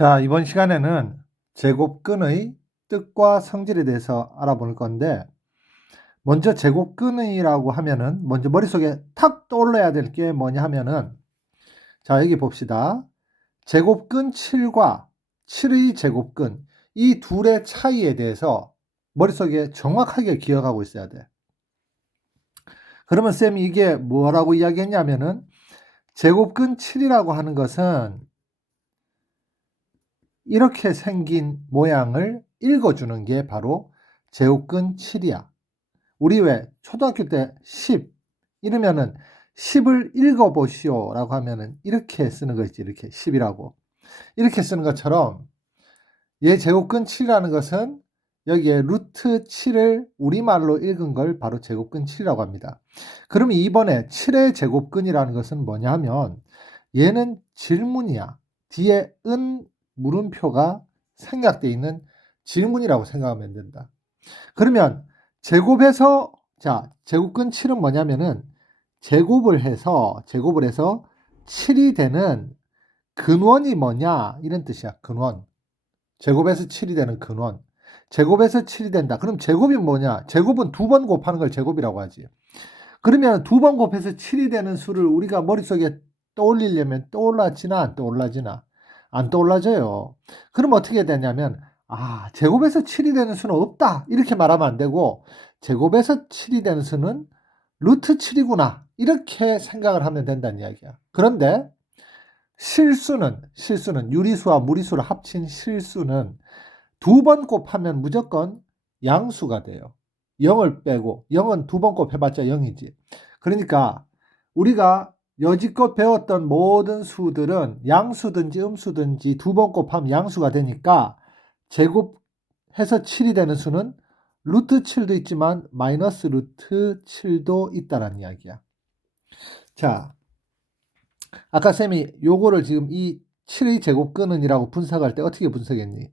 자, 이번 시간에는 제곱근의 뜻과 성질에 대해서 알아볼 건데, 먼저 제곱근의라고 하면은 먼저 머릿속에 탁 떠올라야 될 게 뭐냐 하면은, 자, 여기 봅시다. 제곱근 7과 7의 제곱근, 이 둘의 차이에 대해서 머릿속에 정확하게 기억하고 있어야 돼. 그러면 쌤이 이게 뭐라고 이야기했냐면은, 제곱근 7이라고 하는 것은 이렇게 생긴 모양을 읽어주는 게 바로 제곱근 7이야. 우리 왜 초등학교 때 10 이러면은 10을 읽어보시오 라고 하면은 이렇게 쓰는 거 있지. 이렇게 10이라고 이렇게 쓰는 것처럼 얘 제곱근 7이라는 것은 여기에 루트 7을 우리말로 읽은 걸 바로 제곱근 7이라고 합니다. 그럼 이번에 7의 제곱근이라는 것은 뭐냐 하면 얘는 질문이야. 뒤에 은 물음표가 생략되어 있는 질문이라고 생각하면 된다. 그러면 제곱해서 제곱근 7은 뭐냐면은 제곱을 해서 7이 되는 근원이 뭐냐 이런 뜻이야. 근원. 제곱에서 7이 되는 근원. 제곱에서 7이 된다. 그럼 제곱이 뭐냐? 제곱은 두 번 곱하는 걸 제곱이라고 하지. 그러면 두 번 곱해서 7이 되는 수를 우리가 머릿속에 떠올리려면 떠올라지나 안 떠올라지나? 안 떠올라져요. 그럼 어떻게 되냐면 제곱에서 7이 되는 수는 없다. 이렇게 말하면 안 되고 제곱에서 7이 되는 수는 루트 7이구나. 이렇게 생각을 하면 된다는 이야기야. 그런데 실수는 유리수와 무리수를 합친 실수는 두 번 곱하면 무조건 양수가 돼요. 0을 빼고 0은 두 번 곱해봤자 0이지. 그러니까 우리가 여지껏 배웠던 모든 수들은 양수든지 음수든지 두 번 곱하면 양수가 되니까 제곱해서 7이 되는 수는 루트 7도 있지만 마이너스 루트 7도 있다는 이야기야. 자, 아까 쌤이 요거를 지금 이 7의 제곱근은이라고 분석할 때 어떻게 분석했니?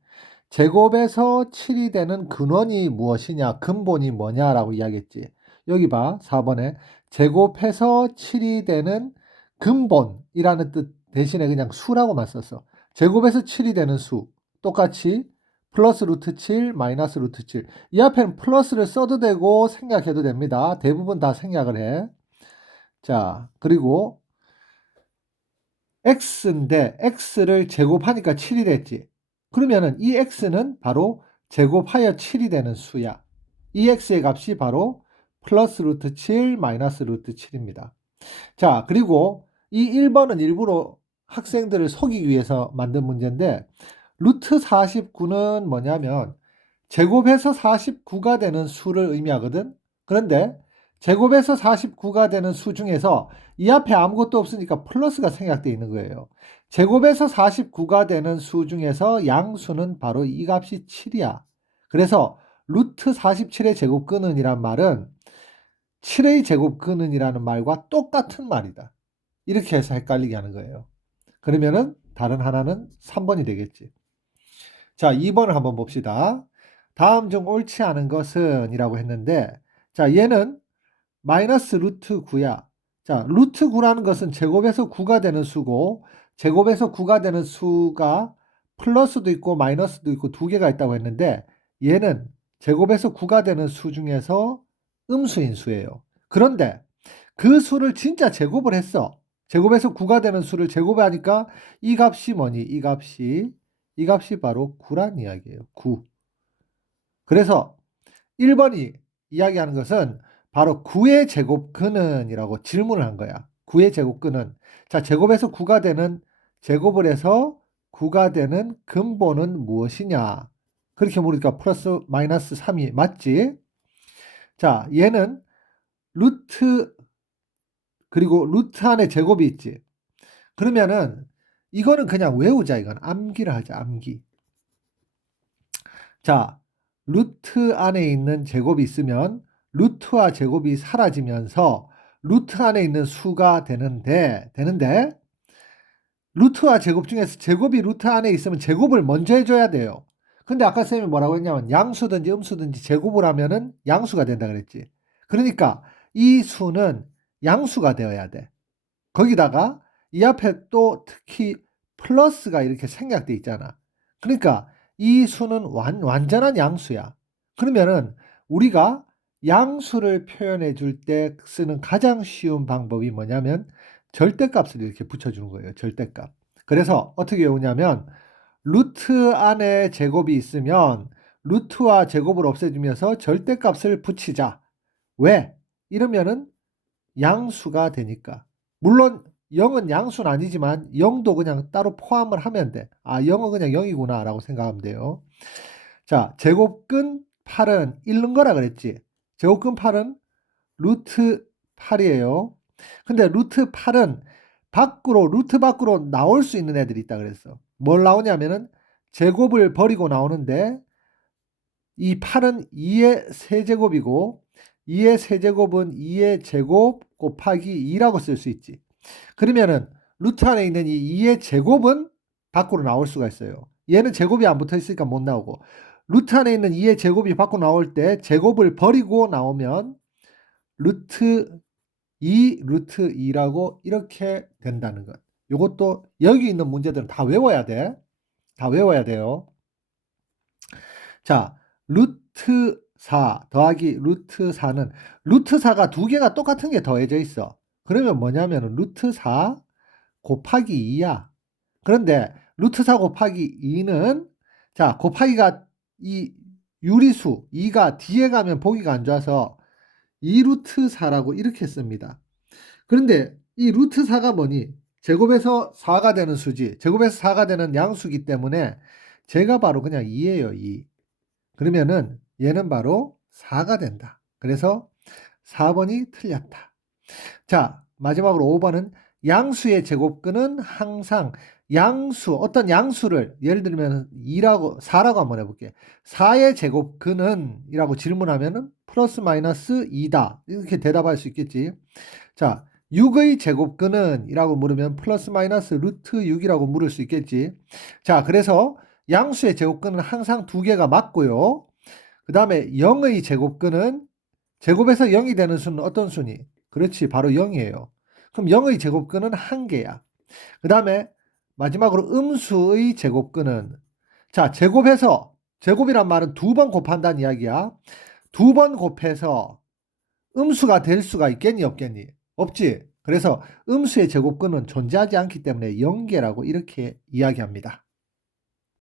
제곱에서 7이 되는 근원이 무엇이냐, 근본이 뭐냐라고 이야기했지. 여기 봐, 4번에 제곱해서 7이 되는 근본이라는 뜻 대신에 그냥 수라고만 썼어. 제곱에서 7이 되는 수, 똑같이 플러스 루트 7, 마이너스 루트 7. 이 앞에는 플러스를 써도 되고 생략해도 됩니다. 대부분 다 생략을 해. 자, 그리고 x인데 x를 제곱하니까 7이 됐지. 그러면은 이 x는 바로 제곱하여 7이 되는 수야. 이 x의 값이 바로 플러스 루트 7 마이너스 루트 7입니다. 자, 그리고 이 1번은 일부러 학생들을 속이기 위해서 만든 문제인데 루트 49는 뭐냐면 제곱해서 49가 되는 수를 의미하거든. 그런데 제곱해서 49가 되는 수 중에서 이 앞에 아무것도 없으니까 플러스가 생략되어 있는 거예요. 제곱해서 49가 되는 수 중에서 양수는 바로 이 값이 7이야. 그래서 루트 47의 제곱근은이란 말은 7의 제곱근은이라는 말과 똑같은 말이다. 이렇게 해서 헷갈리게 하는 거예요. 그러면은 다른 하나는 3번이 되겠지. 자, 2번을 한번 봅시다. 다음 중 옳지 않은 것은 이라고 했는데, 자, 얘는 마이너스 루트 9야. 자, 루트 9라는 것은 제곱에서 9가 되는 수고, 제곱에서 9가 되는 수가 플러스도 있고 마이너스도 있고 두 개가 있다고 했는데, 얘는 제곱에서 9가 되는 수 중에서 음수인 수예요. 그런데 그 수를 진짜 제곱을 했어. 제곱에서 9가 되는 수를 제곱하니까 이 값이 뭐니? 이 값이 바로 9란 이야기예요. 9. 그래서 1번이 이야기하는 것은 바로 9의 제곱근은이라고 질문을 한 거야. 9의 제곱근은. 자, 제곱에서 9가 되는 제곱을 해서 9가 되는 근본은 무엇이냐? 그렇게 물으니까 플러스 마이너스 3이 맞지? 자, 얘는 루트 그리고 루트 안에 제곱이 있지. 그러면은 이거는 그냥 외우자. 이건 암기를 하자. 암기. 자, 루트 안에 있는 제곱이 있으면 루트와 제곱이 사라지면서 루트 안에 있는 수가 되는데 루트와 제곱 중에서 제곱이 루트 안에 있으면 제곱을 먼저 해줘야 돼요. 근데 아까 쌤이 뭐라고 했냐면 양수든지 음수든지 제곱을 하면은 양수가 된다 그랬지. 그러니까 이 수는 양수가 되어야 돼. 거기다가 이 앞에 또 특히 플러스가 이렇게 생략돼 있잖아. 그러니까 이 수는 완전한 양수야. 그러면은 우리가 양수를 표현해 줄 때 쓰는 가장 쉬운 방법이 뭐냐면 절대값을 이렇게 붙여주는 거예요. 절대값. 그래서 어떻게 외우냐면 루트 안에 제곱이 있으면 루트와 제곱을 없애주면서 절대값을 붙이자. 왜? 이러면은 양수가 되니까. 물론 0은 양수는 아니지만 0도 그냥 따로 포함을 하면 돼. 아, 0은 그냥 0이구나 라고 생각하면 돼요. 자, 제곱근 8은 잃는 거라 그랬지. 제곱근 8은 루트 8이에요. 근데 루트 8은 루트 밖으로 나올 수 있는 애들이 있다 그랬어. 뭘 나오냐면은 제곱을 버리고 나오는데 이 8은 2의 세제곱이고 2의 세제곱은 2의 제곱 곱하기 2라고 쓸 수 있지. 그러면은 루트 안에 있는 이 2의 제곱은 밖으로 나올 수가 있어요. 얘는 제곱이 안 붙어 있으니까 못 나오고 루트 안에 있는 2의 제곱이 밖으로 나올 때 제곱을 버리고 나오면 루트 2, 루트 2라고 이렇게 된다는 것. 이것도 여기 있는 문제들은 다 외워야 돼. 다 외워야 돼요. 자, 루트 4 더하기 루트 4는 루트 4가 두 개가 똑같은 게 더해져 있어. 그러면 뭐냐면 루트 4 곱하기 2야. 그런데 루트 4 곱하기 2는 자, 곱하기가 이 유리수 2가 뒤에 가면 보기가 안 좋아서 2루트 4라고 이렇게 씁니다. 그런데 이 루트 4가 뭐니? 제곱에서 4가 되는 수지. 제곱에서 4가 되는 양수기 때문에 제가 바로 그냥 2예요, 2. 그러면은 얘는 바로 4가 된다. 그래서 4번이 틀렸다. 자, 마지막으로 5번은 양수의 제곱근은 항상 어떤 양수를 예를 들면 4라고 한번 해볼게. 4의 제곱근은 이라고 질문하면은 플러스 마이너스 2다. 이렇게 대답할 수 있겠지. 자, 6의 제곱근은 이라고 물으면 플러스 마이너스 루트 6이라고 물을 수 있겠지. 자, 그래서 양수의 제곱근은 항상 두 개가 맞고요. 그 다음에 0의 제곱근은 제곱에서 0이 되는 수는 어떤 수니? 그렇지, 바로 0이에요. 그럼 0의 제곱근은 한 개야. 그 다음에 마지막으로 음수의 제곱근은 자, 제곱이란 말은 두 번 곱한다는 이야기야. 두 번 곱해서 음수가 될 수가 있겠니 없겠니? 없지. 그래서 음수의 제곱근은 존재하지 않기 때문에 0개라고 이렇게 이야기합니다.